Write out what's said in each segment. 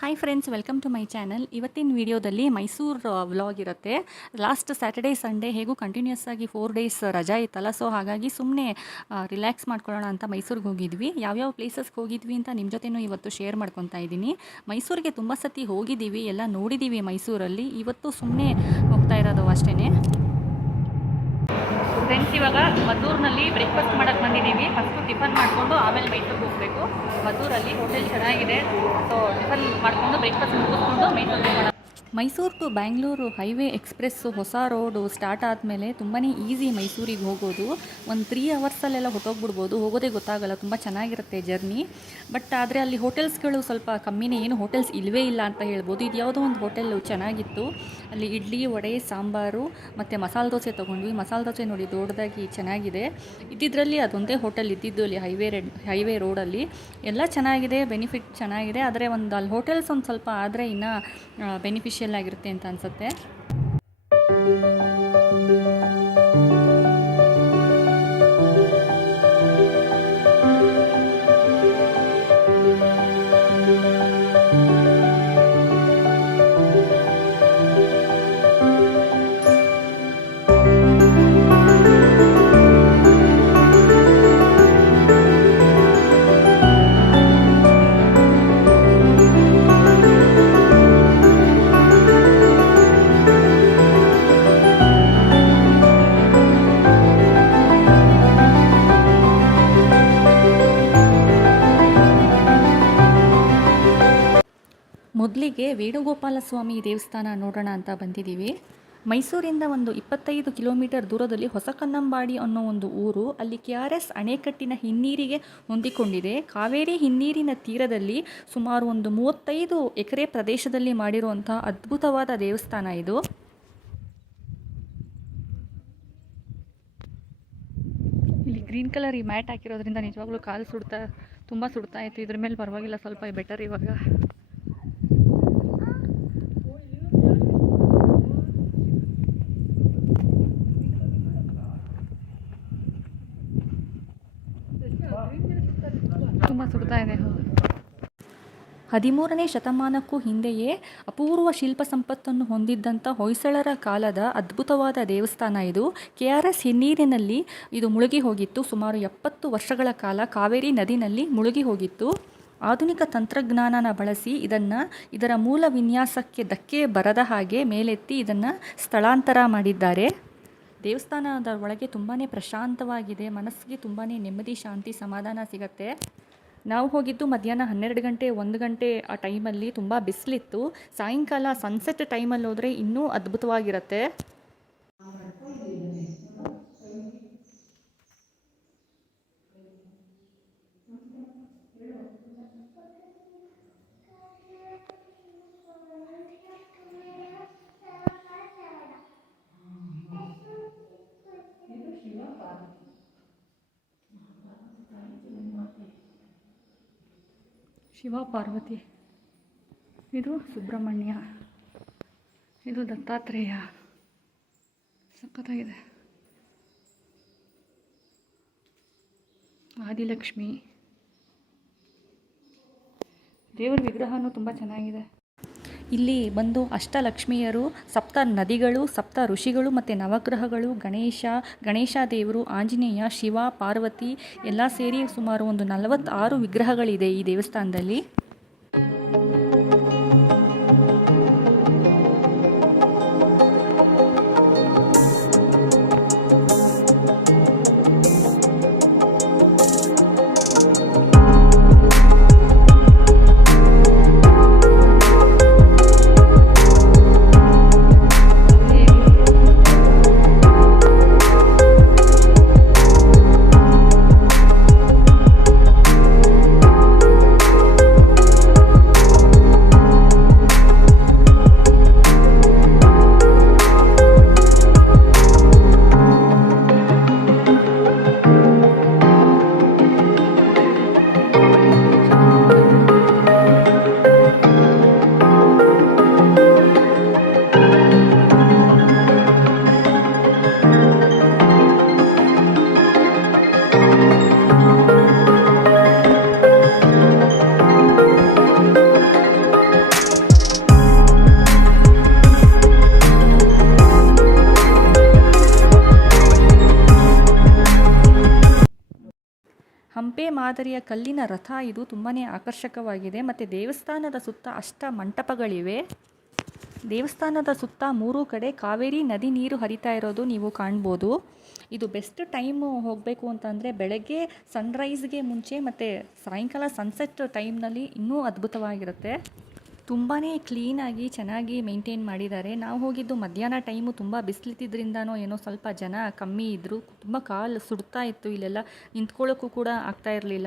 Hi friends, welcome to my channel. ಇವತ್ತಿನ ವಿಡಿಯೋದಲ್ಲಿ Mysuru vlog ಇರುತ್ತೆ. ಲಾಸ್ಟ್ ಸ್ಯಾಟರ್ಡೇ ಸಂಡೇ ಹೇಗೂ ಕಂಟಿನ್ಯೂಸ್ ಆಗಿ 4 ಡೇಸ್ ರಜಾ ಇತ್ತಲ್ಲ, ಸೊ ಹಾಗಾಗಿ ಸುಮ್ಮನೆ ರಿಲ್ಯಾಕ್ಸ್ ಮಾಡ್ಕೊಳ್ಳೋಣ ಅಂತ ಮೈಸೂರಿಗೆ ಹೋಗಿದ್ವಿ. ಯಾವ್ಯಾವ ಪ್ಲೇಸಸ್ಗೆ ಹೋಗಿದ್ವಿ ಅಂತ ನಿಮ್ಮ ಜೊತೆನೂ ಇವತ್ತು ಶೇರ್ ಮಾಡ್ಕೊತಾ ಇದ್ದೀನಿ. ಮೈಸೂರಿಗೆ ತುಂಬ ಸತಿ ಹೋಗಿದ್ದೀವಿ, ಎಲ್ಲ ನೋಡಿದ್ದೀವಿ ಮೈಸೂರಲ್ಲಿ. ಇವತ್ತು ಸುಮ್ಮನೆ ಹೋಗ್ತಾ ಇರೋದು ಅಷ್ಟೇ. ಫ್ರೆಂಡ್ಸ್, ಇವಾಗ ಮದ್ದೂರಿನಲ್ಲಿ ಬ್ರೇಕ್ಫಾಸ್ಟ್ ಮಾಡೋಕ್ಕೆ ಬಂದಿದ್ದೀವಿ. ಫಸ್ಟು ಟಿಫನ್ ಮಾಡಿಕೊಂಡು ಆಮೇಲೆ ಮೈಸೂರಿಗೆ ಹೋಗಬೇಕು. ಮದ್ದೂರಲ್ಲಿ ಹೋಟೆಲ್ ಚೆನ್ನಾಗಿದೆ, ಸೊ ಟಿಫನ್ ಮಾಡಿಕೊಂಡು ಬ್ರೇಕ್ಫಾಸ್ಟ್ ಮುಗಿಸ್ಕೊಂಡು ಮೈಸೂರಿಗೆ ಹೋಗೋಣ. Mysuru to Bangalore highway express ಹೊಸ ರೋಡು ಸ್ಟಾರ್ಟ್ ಆದಮೇಲೆ ತುಂಬಾ ಈಸಿ ಮೈಸೂರಿಗೆ ಹೋಗೋದು. ಒಂದು 3 ಅವರ್ಸಲ್ಲೆಲ್ಲ ಹೊಟ್ಟೋಗ್ಬಿಡ್ಬೋದು, ಹೋಗೋದೇ ಗೊತ್ತಾಗಲ್ಲ. ತುಂಬ ಚೆನ್ನಾಗಿರುತ್ತೆ ಜರ್ನಿ. ಬಟ್ ಆದರೆ ಅಲ್ಲಿ ಹೋಟೆಲ್ಸ್ಗಳು ಸ್ವಲ್ಪ ಕಮ್ಮಿನೇ, ಏನು ಹೋಟೆಲ್ಸ್ ಇಲ್ಲವೇ ಇಲ್ಲ ಅಂತ ಹೇಳ್ಬೋದು. ಇದು ಯಾವುದೋ ಒಂದು ಹೋಟೆಲ್ಲು ಚೆನ್ನಾಗಿತ್ತು. ಅಲ್ಲಿ ಇಡ್ಲಿ, ವಡೆ, ಸಾಂಬಾರು ಮತ್ತು ಮಸಾಲೆ ದೋಸೆ ತೊಗೊಂಡ್ವಿ. ಮಸಾಲೆ ದೋಸೆ ನೋಡಿ ದೊಡ್ಡದಾಗಿ ಚೆನ್ನಾಗಿದೆ. ಇದ್ದಿದ್ರಲ್ಲಿ ಅದೊಂದೇ ಹೋಟೆಲ್ ಇದ್ದಿದ್ದು ಅಲ್ಲಿ ಹೈವೇ ರೋಡಲ್ಲಿ. ಎಲ್ಲ ಚೆನ್ನಾಗಿದೆ, ಬೆನಿಫಿಟ್ ಚೆನ್ನಾಗಿದೆ. ಆದರೆ ಒಂದು ಅಲ್ಲಿ ಹೋಟೆಲ್ಸ್ ಒಂದು ಸ್ವಲ್ಪ ಆದರೆ ಇನ್ನೂ ಬೆನಿಫಿಷಿಯಲ್ ಆಗಿರುತ್ತೆ ಅಂತ ಅನಿಸುತ್ತೆ. ಮೊದಲಿಗೆ ವೇಣುಗೋಪಾಲ ಸ್ವಾಮಿ ದೇವಸ್ಥಾನ ನೋಡೋಣ ಅಂತ ಬಂದಿದ್ದೀವಿ. ಮೈಸೂರಿಂದ ಒಂದು 25 ಕಿಲೋಮೀಟರ್ ದೂರದಲ್ಲಿ ಹೊಸಕನ್ನಂಬಾಡಿ ಅನ್ನೋ ಒಂದು ಊರು. ಅಲ್ಲಿ KRS ಅಣೆಕಟ್ಟಿನ ಹಿನ್ನೀರಿಗೆ ಹೊಂದಿಕೊಂಡಿದೆ. ಕಾವೇರಿ ಹಿನ್ನೀರಿನ ತೀರದಲ್ಲಿ ಸುಮಾರು ಒಂದು 35 ಎಕರೆ ಪ್ರದೇಶದಲ್ಲಿ ಮಾಡಿರುವಂಥ ಅದ್ಭುತವಾದ ದೇವಸ್ಥಾನ ಇದು. ಇಲ್ಲಿ ಗ್ರೀನ್ ಕಲರ್ ಈ ಮ್ಯಾಟ್ ಹಾಕಿರೋದ್ರಿಂದ ನಿಜವಾಗ್ಲೂ ಕಾಲು ತುಂಬ ಸುಡ್ತಾ ಇತ್ತು. ಇದ್ರ ಮೇಲೆ ಪರವಾಗಿಲ್ಲ, ಸ್ವಲ್ಪ ಬೆಟರ್ ಇವಾಗ. ತುಂಬ ಸುಡ್ತಾ ಇದೆ. 13ನೇ ಶತಮಾನಕ್ಕೂ ಹಿಂದೆಯೇ ಅಪೂರ್ವ ಶಿಲ್ಪ ಸಂಪತ್ತನ್ನು ಹೊಂದಿದ್ದಂಥ ಹೊಯ್ಸಳರ ಕಾಲದ ಅದ್ಭುತವಾದ ದೇವಸ್ಥಾನ ಇದು. KRS ಹಿನ್ನೀರಿನಲ್ಲಿ ಇದು ಮುಳುಗಿ ಹೋಗಿತ್ತು. ಸುಮಾರು 70 ವರ್ಷಗಳ ಕಾಲ ಕಾವೇರಿ ನದಿನಲ್ಲಿ ಮುಳುಗಿ ಹೋಗಿತ್ತು. ಆಧುನಿಕ ತಂತ್ರಜ್ಞಾನನ ಬಳಸಿ ಇದರ ಮೂಲ ವಿನ್ಯಾಸಕ್ಕೆ ಧಕ್ಕೆ ಬರದ ಹಾಗೆ ಮೇಲೆತ್ತಿ ಇದನ್ನು ಸ್ಥಳಾಂತರ ಮಾಡಿದ್ದಾರೆ. ದೇವಸ್ಥಾನದ ಒಳಗೆ ತುಂಬಾ ಪ್ರಶಾಂತವಾಗಿದೆ. ಮನಸ್ಸಿಗೆ ತುಂಬಾ ನೆಮ್ಮದಿ, ಶಾಂತಿ, ಸಮಾಧಾನ ಸಿಗತ್ತೆ. ನಾವು ಹೋಗಿದ್ದು ಮಧ್ಯಾಹ್ನ 12 ಗಂಟೆ 1 ಗಂಟೆ ಆ ಟೈಮಲ್ಲಿ. ತುಂಬ ಬಿಸಿಲಿತ್ತು. ಸಾಯಂಕಾಲ ಸನ್ಸೆಟ್ ಟೈಮಲ್ಲಿ ಹೋದರೆ ಇನ್ನೂ ಅದ್ಭುತವಾಗಿರುತ್ತೆ. ಶಿವ ಪಾರ್ವತಿ, ಇದು ಸುಬ್ರಹ್ಮಣ್ಯ, ಇದು ದತ್ತಾತ್ರೇಯ. ಸಖತ್ತಾಗಿದೆ. ಆದಿಲಕ್ಷ್ಮಿ ದೇವ್ರ ವಿಗ್ರಹನೂ ತುಂಬ ಚೆನ್ನಾಗಿದೆ. ಇಲ್ಲಿ ಬಂದು ಅಷ್ಟಲಕ್ಷ್ಮಿಯರು, 7 ನದಿಗಳು, 7 ಋಷಿಗಳು ಮತ್ತು ನವಗ್ರಹಗಳು, ಗಣೇಶ ದೇವರು, ಆಂಜನೇಯ, ಶಿವ, ಪಾರ್ವತಿ ಎಲ್ಲ ಸೇರಿ ಸುಮಾರು ಒಂದು 46 ವಿಗ್ರಹಗಳಿದೆ ಈ ದೇವಸ್ಥಾನದಲ್ಲಿ. ಮಾದರಿಯ ಕಲ್ಲಿನ ರಥ ಇದು ತುಂಬಾ ಆಕರ್ಷಕವಾಗಿದೆ. ಮತ್ತು ದೇವಸ್ಥಾನದ ಸುತ್ತ ಅಷ್ಟ ಮಂಟಪಗಳಿವೆ. ದೇವಸ್ಥಾನದ ಸುತ್ತ 3 ಕಡೆ ಕಾವೇರಿ ನದಿ ನೀರು ಹರಿತಾ ಇರೋದು ನೀವು ಕಾಣ್ಬೋದು. ಇದು ಬೆಸ್ಟ್ ಟೈಮು ಹೋಗಬೇಕು ಅಂತಂದರೆ ಬೆಳಗ್ಗೆ ಸನ್ರೈಸ್ಗೆ ಮುಂಚೆ ಮತ್ತು ಸಾಯಂಕಾಲ ಸನ್ಸೆಟ್ ಟೈಮ್ನಲ್ಲಿ ಇನ್ನೂ ಅದ್ಭುತವಾಗಿರುತ್ತೆ. ತುಂಬಾ ಕ್ಲೀನಾಗಿ ಚೆನ್ನಾಗಿ ಮೇಂಟೈನ್ ಮಾಡಿದ್ದಾರೆ. ನಾವು ಹೋಗಿದ್ದು ಮಧ್ಯಾಹ್ನ ಟೈಮು, ತುಂಬ ಬಿಸಿಲಿದ್ದಿದ್ರಿಂದನೋ ಏನೋ ಸ್ವಲ್ಪ ಜನ ಕಮ್ಮಿ ಇದ್ದರು. ತುಂಬ ಕಾಲು ಸುಡ್ತಾ ಇತ್ತು, ಇಲ್ಲೆಲ್ಲ ನಿಂತ್ಕೊಳ್ಳೋಕ್ಕೂ ಕೂಡ ಆಗ್ತಾ ಇರಲಿಲ್ಲ.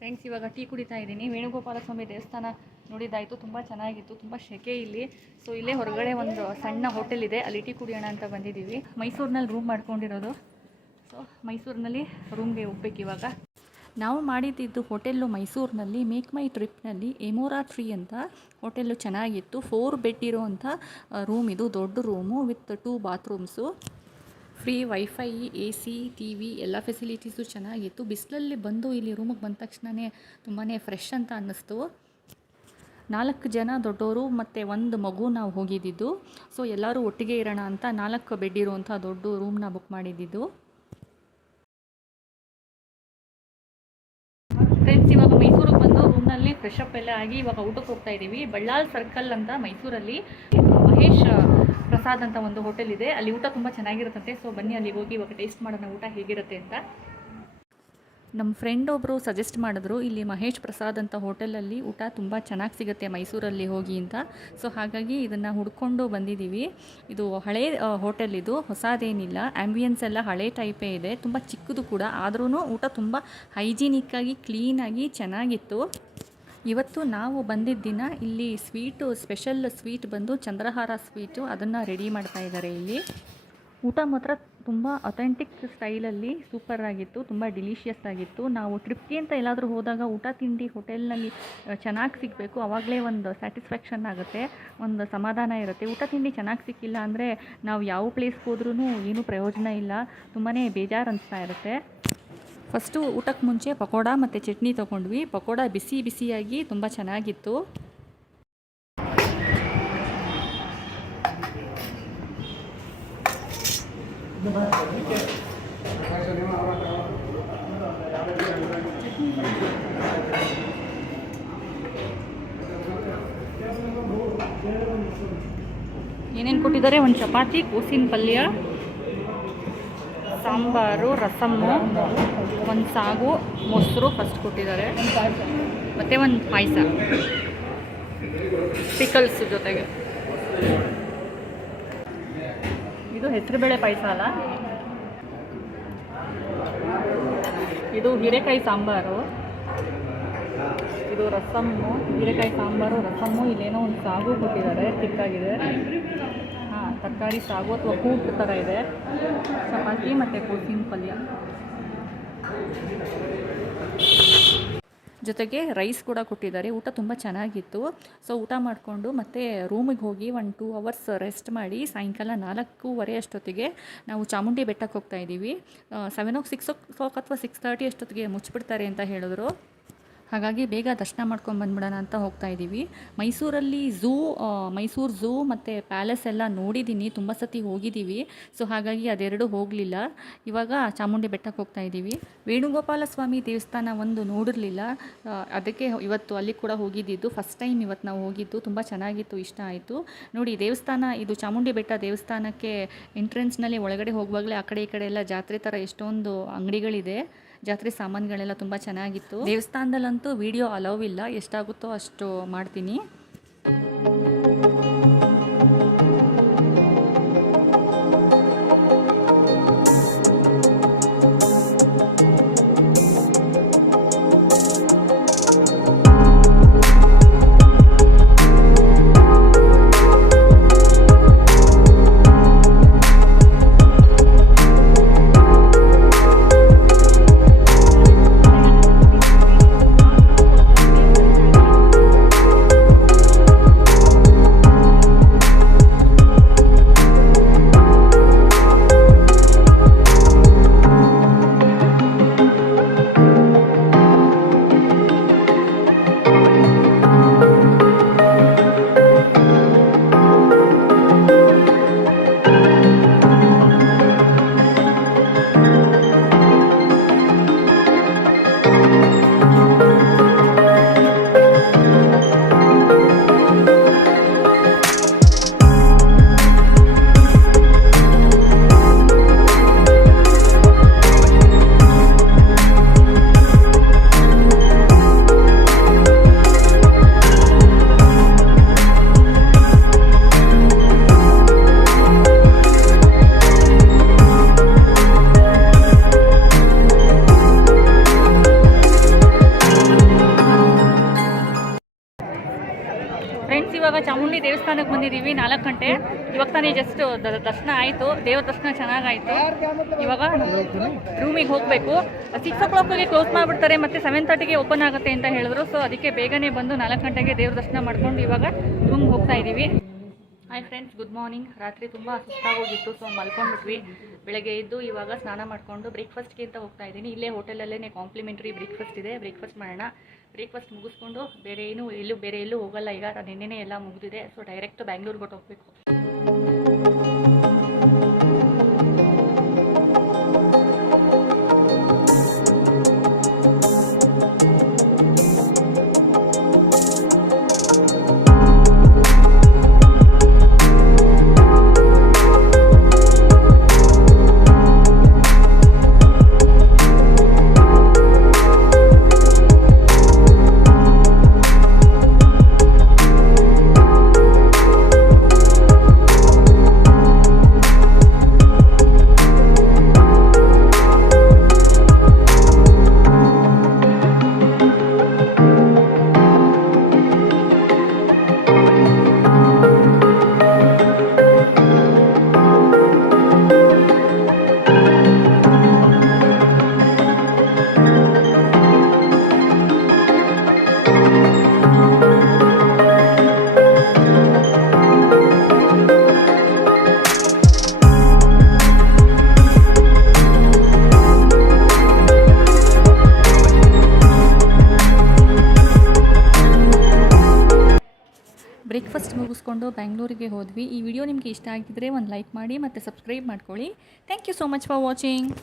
ಫ್ರೆಂಡ್ಸ್, ಇವಾಗ ಟೀ ಕುಡಿತಾ ಇದ್ದೀನಿ. ವೇಣುಗೋಪಾಲ ಸ್ವಾಮಿ ದೇವಸ್ಥಾನ ನೋಡಿದ್ದಾಯಿತು, ತುಂಬ ಚೆನ್ನಾಗಿತ್ತು, ತುಂಬ ಸೆಕೆ ಇಲ್ಲಿ. ಸೊ ಇಲ್ಲೇ ಹೊರಗಡೆ ಒಂದು ಸಣ್ಣ ಹೋಟೆಲ್ ಇದೆ, ಅಲ್ಲಿ ಟೀ ಕುಡಿಯೋಣ ಅಂತ ಬಂದಿದ್ದೀವಿ. ಮೈಸೂರಿನಲ್ಲಿ ರೂಮ್ ಮಾಡ್ಕೊಂಡಿರೋದು. ಸೊ ಮೈಸೂರಿನಲ್ಲಿ ರೂಮ್ಗೆ ಹೋಗ್ಬೇಕು ಇವಾಗ. ನಾವು ಮಾಡಿದ್ದು ಹೋಟೆಲ್ಲು ಮೈಸೂರಿನಲ್ಲಿ ಮೇಕ್ ಮೈ ಟ್ರಿಪ್ನಲ್ಲಿ ಎಮೋರಾ ಟ್ರೀ ಅಂತ ಹೋಟೆಲ್ಲು ಚೆನ್ನಾಗಿತ್ತು. 4 ಬೆಡ್ ಇರೋವಂಥ ರೂಮ್ ಇದು, ದೊಡ್ಡ room with 2 bathrooms, free Wi-Fi, AC, TV ಎಲ್ಲ ಫೆಸಿಲಿಟೀಸು ಚೆನ್ನಾಗಿತ್ತು. ಬಿಸಿಲಲ್ಲಿ ಬಂದು ಇಲ್ಲಿ ರೂಮಿಗೆ ಬಂದ ತಕ್ಷಣವೇ ತುಂಬಾ ಫ್ರೆಶ್ ಅಂತ ಅನ್ನಿಸ್ತು. 4 ಜನ ದೊಡ್ಡವರು ಮತ್ತು 1 ಮಗು ನಾವು ಹೋಗಿದ್ದಿದ್ದು. ಸೊ ಎಲ್ಲರೂ ಒಟ್ಟಿಗೆ ಇರೋಣ ಅಂತ 4 ಬೆಡ್ ಇರುವಂಥ ದೊಡ್ಡ ರೂಮ್ನ ಬುಕ್ ಮಾಡಿದ್ದಿದ್ದು. ಫ್ರೆಂಡ್ಸ್, ಇವಾಗ ಮೈಸೂರಿಗೆ ಬಂದು ರೂಮ್ನಲ್ಲಿ ಫ್ರೆಶ್ ಅಪ್ ಎಲ್ಲ ಆಗಿ ಇವಾಗ ಊಟಕ್ಕೆ ಹೋಗ್ತಾ ಇದ್ದೀವಿ. ಬಳ್ಳಾಲ್ ಸರ್ಕಲ್ ಅಂತ ಮೈಸೂರಲ್ಲಿ ಮಹೇಶ್ ಪ್ರಸಾದ್ ಅಂತ ಒಂದು ಹೋಟೆಲ್ ಇದೆ, ಅಲ್ಲಿ ಊಟ ತುಂಬ ಚೆನ್ನಾಗಿರುತ್ತಂತೆ. ಸೊ ಬನ್ನಿ ಅಲ್ಲಿಗೆ ಹೋಗಿ ಇವಾಗ ಟೇಸ್ಟ್ ಮಾಡೋಣ ಊಟ ಹೇಗಿರುತ್ತೆ ಅಂತ. ನಮ್ಮ ಫ್ರೆಂಡ್ ಒಬ್ಬರು ಸಜೆಸ್ಟ್ ಮಾಡಿದ್ರು, ಇಲ್ಲಿ ಮಹೇಶ್ ಪ್ರಸಾದ್ ಅಂತ ಹೋಟೆಲಲ್ಲಿ ಊಟ ತುಂಬ ಚೆನ್ನಾಗಿ ಸಿಗುತ್ತೆ ಮೈಸೂರಲ್ಲಿ ಹೋಗಿ ಅಂತ. ಸೊ ಹಾಗಾಗಿ ಇದನ್ನು ಹುಡ್ಕೊಂಡು ಬಂದಿದ್ದೀವಿ. ಇದು ಹಳೇ ಹೋಟೆಲ್, ಇದು ಹೊಸದೇನಿಲ್ಲ. ಆ್ಯಂಬಿಯನ್ಸ್ ಎಲ್ಲ ಹಳೇ ಟೈಪೇ ಇದೆ, ತುಂಬ ಚಿಕ್ಕದು ಕೂಡ. ಆದ್ರೂ ಊಟ ತುಂಬ ಹೈಜಿನಿಕ್ಕಾಗಿ ಕ್ಲೀನಾಗಿ ಚೆನ್ನಾಗಿತ್ತು. ಇವತ್ತು ನಾವು ಬಂದಿದ್ದ ದಿನ ಇಲ್ಲಿ ಸ್ವೀಟು, ಸ್ಪೆಷಲ್ ಸ್ವೀಟ್ ಬಂದು ಚಂದ್ರಹಾರ ಸ್ವೀಟು, ಅದನ್ನು ರೆಡಿ ಮಾಡ್ತಾ ಇದ್ದಾರೆ ಇಲ್ಲಿ. ಊಟ ಮಾತ್ರ ತುಂಬ ಅಥೆಂಟಿಕ್ ಸ್ಟೈಲಲ್ಲಿ ಸೂಪರ್ ಆಗಿತ್ತು, ತುಂಬ ಡಿಲಿಷಿಯಸ್ ಆಗಿತ್ತು. ನಾವು ಟ್ರಿಪ್ಗೆ ಅಂತ ಎಲ್ಲಾದರೂ ಹೋದಾಗ ಊಟ ತಿಂಡಿ ಹೋಟೆಲ್ನಲ್ಲಿ ಚೆನ್ನಾಗಿ ಸಿಗಬೇಕು, ಆವಾಗಲೇ ಒಂದು ಸ್ಯಾಟಿಸ್ಫ್ಯಾಕ್ಷನ್ ಆಗುತ್ತೆ, ಒಂದು ಸಮಾಧಾನ ಇರುತ್ತೆ. ಊಟ ತಿಂಡಿ ಚೆನ್ನಾಗಿ ಸಿಕ್ಕಿಲ್ಲ ಅಂದರೆ ನಾವು ಯಾವ ಪ್ಲೇಸ್ಗೆ ಹೋದ್ರೂ ಏನೂ ಪ್ರಯೋಜನ ಇಲ್ಲ, ತುಂಬಾ ಬೇಜಾರು ಅನಿಸ್ತಾ ಇರುತ್ತೆ. ಫಸ್ಟು ಊಟಕ್ಕೆ ಮುಂಚೆ ಪಕೋಡ ಮತ್ತು ಚಟ್ನಿ ತೊಗೊಂಡ್ವಿ. ಪಕೋಡ ಬಿಸಿ ಬಿಸಿಯಾಗಿ ತುಂಬ ಚೆನ್ನಾಗಿತ್ತು. ಏನೇನು ಕೊಟ್ಟಿದ್ದಾರೆ? ಒಂದು ಚಪಾತಿ, ಕೋಸಿನ ಪಲ್ಯ, ಸಾಂಬಾರು, ರಸಮ್ಮು, ಒಂದು ಸಾಗು, ಮೊಸರು ಫಸ್ಟ್ ಕೊಟ್ಟಿದ್ದಾರೆ, ಮತ್ತು ಒಂದು ಪಾಯಸ, ಪಿಕಲ್ಸ್ ಜೊತೆಗೆ. ಇದು ಹೆಸರುಬೇಳೆ ಪಾಯಸ ಅಲ್ಲ, ಇದು ಹೀರೆಕಾಯಿ ಸಾಂಬಾರು, ಇದು ರಸಮ್ಮು, ಹೀರೆಕಾಯಿ ಸಾಂಬಾರು, ರಸಮ್ಮು. ಇಲ್ಲೇನೋ ಒಂದು ಸಾಗು ಕೊಟ್ಟಿದ್ದಾರೆ, ಚಿಕ್ಕಾಗಿದೆ. ತರಕಾರಿ ಸಾಗು ಅಥವಾ ಕೂಟ್ ಥರ ಇದೆ. ಚಪಾತಿ ಮತ್ತು ಕೋಸಿನ ಪಲ್ಯ, ಜೊತೆಗೆ ರೈಸ್ ಕೂಡ ಕೊಟ್ಟಿದ್ದಾರೆ. ಊಟ ತುಂಬ ಚೆನ್ನಾಗಿತ್ತು. ಸೊ ಊಟ ಮಾಡಿಕೊಂಡು ಮತ್ತೆ ರೂಮಿಗೆ ಹೋಗಿ 1-2 ಅವರ್ಸ್ ರೆಸ್ಟ್ ಮಾಡಿ ಸಾಯಂಕಾಲ 4:30 ಅಷ್ಟೊತ್ತಿಗೆ ನಾವು ಚಾಮುಂಡಿ ಬೆಟ್ಟಕ್ಕೆ ಹೋಗ್ತಾ ಇದ್ದೀವಿ. 6 ಅಥವಾ 6:30 ಅಷ್ಟೊತ್ತಿಗೆ ಮುಚ್ಚಿಬಿಡ್ತಾರೆ ಅಂತ ಹೇಳಿದ್ರು. ಹಾಗಾಗಿ ಬೇಗ ದರ್ಶನ ಮಾಡ್ಕೊಂಡು ಬಂದ್ಬಿಡೋಣ ಅಂತ ಹೋಗ್ತಾ ಇದ್ದೀವಿ. ಮೈಸೂರಲ್ಲಿ ಮೈಸೂರು ಝೂ ಮತ್ತು ಪ್ಯಾಲೇಸ್ ಎಲ್ಲ ನೋಡಿದ್ದೀನಿ, ತುಂಬ ಸತಿ ಹೋಗಿದ್ದೀವಿ. ಸೊ ಹಾಗಾಗಿ ಅದೆರಡು ಹೋಗಲಿಲ್ಲ. ಇವಾಗ ಚಾಮುಂಡಿ ಬೆಟ್ಟಕ್ಕೆ ಹೋಗ್ತಾ ಇದ್ದೀವಿ. ವೇಣುಗೋಪಾಲ ಸ್ವಾಮಿ ದೇವಸ್ಥಾನ ಒಂದು ನೋಡಿರಲಿಲ್ಲ, ಅದಕ್ಕೆ ಇವತ್ತು ಅಲ್ಲಿ ಕೂಡ ಹೋಗಿದ್ದಿದ್ದು. ಫಸ್ಟ್ ಟೈಮ್ ಇವತ್ತು ನಾವು ಹೋಗಿದ್ದು, ತುಂಬ ಚೆನ್ನಾಗಿತ್ತು, ಇಷ್ಟ ಆಯಿತು. ನೋಡಿ ದೇವಸ್ಥಾನ, ಇದು ಚಾಮುಂಡಿ ಬೆಟ್ಟ ದೇವಸ್ಥಾನಕ್ಕೆ ಎಂಟ್ರೆನ್ಸ್ನಲ್ಲಿ ಒಳಗಡೆ ಹೋಗುವಾಗಲೇ ಆ ಕಡೆ ಈ ಕಡೆ ಎಲ್ಲ ಜಾತ್ರೆ ಥರ ಎಷ್ಟೊಂದು ಅಂಗಡಿಗಳಿದೆ, ಜಾತ್ರೆ ಸಾಮಾನುಗಳೆಲ್ಲ ತುಂಬ ಚೆನ್ನಾಗಿತ್ತು. ದೇವಸ್ಥಾನದಲ್ಲಂತೂ ವಿಡಿಯೋ ಅಲೌ ಇಲ್ಲ, ಎಷ್ಟಾಗುತ್ತೋ ಅಷ್ಟು ಮಾಡ್ತೀನಿ. ದೇವಸ್ಥಾನಕ್ಕೆ ಬಂದಿದ್ದೀವಿ 4 ಗಂಟೆ. ಇವಾಗ ತಾನೇ ಜಸ್ಟ್ ದರ್ಶನ ಆಯಿತು, ದೇವ್ರ ದರ್ಶನ ಚೆನ್ನಾಗಾಯಿತು. ಇವಾಗ ರೂಮಿಗೆ ಹೋಗಬೇಕು. 6 o'clockಗೆ ಕ್ಲೋಸ್ ಮಾಡಿಬಿಡ್ತಾರೆ, ಮತ್ತು 7:30ಗೆ ಓಪನ್ ಆಗುತ್ತೆ ಅಂತ ಹೇಳಿದ್ರು. ಸೊ ಅದಕ್ಕೆ ಬೇಗನೆ ಬಂದು 4 ಗಂಟೆಗೆ ದೇವ್ರ ದರ್ಶನ ಮಾಡ್ಕೊಂಡು ಇವಾಗ ರೂಮ್ಗೆ ಹೋಗ್ತಾ ಇದ್ದೀವಿ. Hi friends, good morning. ರಾತ್ರಿ ತುಂಬ ಸುಸ್ತಾಗೋಗಿತ್ತು, ಸೊ ಮಲ್ಕೊಂಡ್ಬಿಟ್ವಿ. ಬೆಳಗ್ಗೆ ಎದ್ದು ಇವಾಗ ಸ್ನಾನ ಮಾಡಿಕೊಂಡು ಬ್ರೇಕ್ಫಾಸ್ಟ್ಗೆ ಅಂತ ಹೋಗ್ತಾ ಇದ್ದೀನಿ. ಇಲ್ಲೇ ಹೋಟೆಲಲ್ಲೇ ಕಾಂಪ್ಲಿಮೆಂಟ್ರಿ ಬ್ರೇಕ್ಫಾಸ್ಟ್ ಇದೆ, ಬ್ರೇಕ್ಫಾಸ್ಟ್ ಮಾಡೋಣ. ಬ್ರೇಕ್ಫಾಸ್ಟ್ ಮುಗಿಸ್ಕೊಂಡು ಬೇರೆ ಎಲ್ಲೂ ಹೋಗಲ್ಲ. ಈಗ ನಿನ್ನೆನೇ ಎಲ್ಲ ಮುಗಿದಿದೆ, ಸೊ ಡೈರೆಕ್ಟ್ ಬ್ಯಾಂಗ್ಳೂರ್ಗೆ ಹೋಗಬೇಕು. ಬ್ರೇಕ್ಫಾಸ್ಟ್ ಮುಗಿಸ್ಕೊಂಡು ಬ್ಯಾಂಗ್ಳೂರಿಗೆ ಹೋದ್ವಿ. ಈ ವಿಡಿಯೋ ನಿಮಗೆ ಇಷ್ಟ ಆಗಿದ್ದರೆ ಒಂದು ಲೈಕ್ ಮಾಡಿ ಮತ್ತು ಸಬ್ಸ್ಕ್ರೈಬ್ ಮಾಡ್ಕೊಳ್ಳಿ. Thank you so much for watching.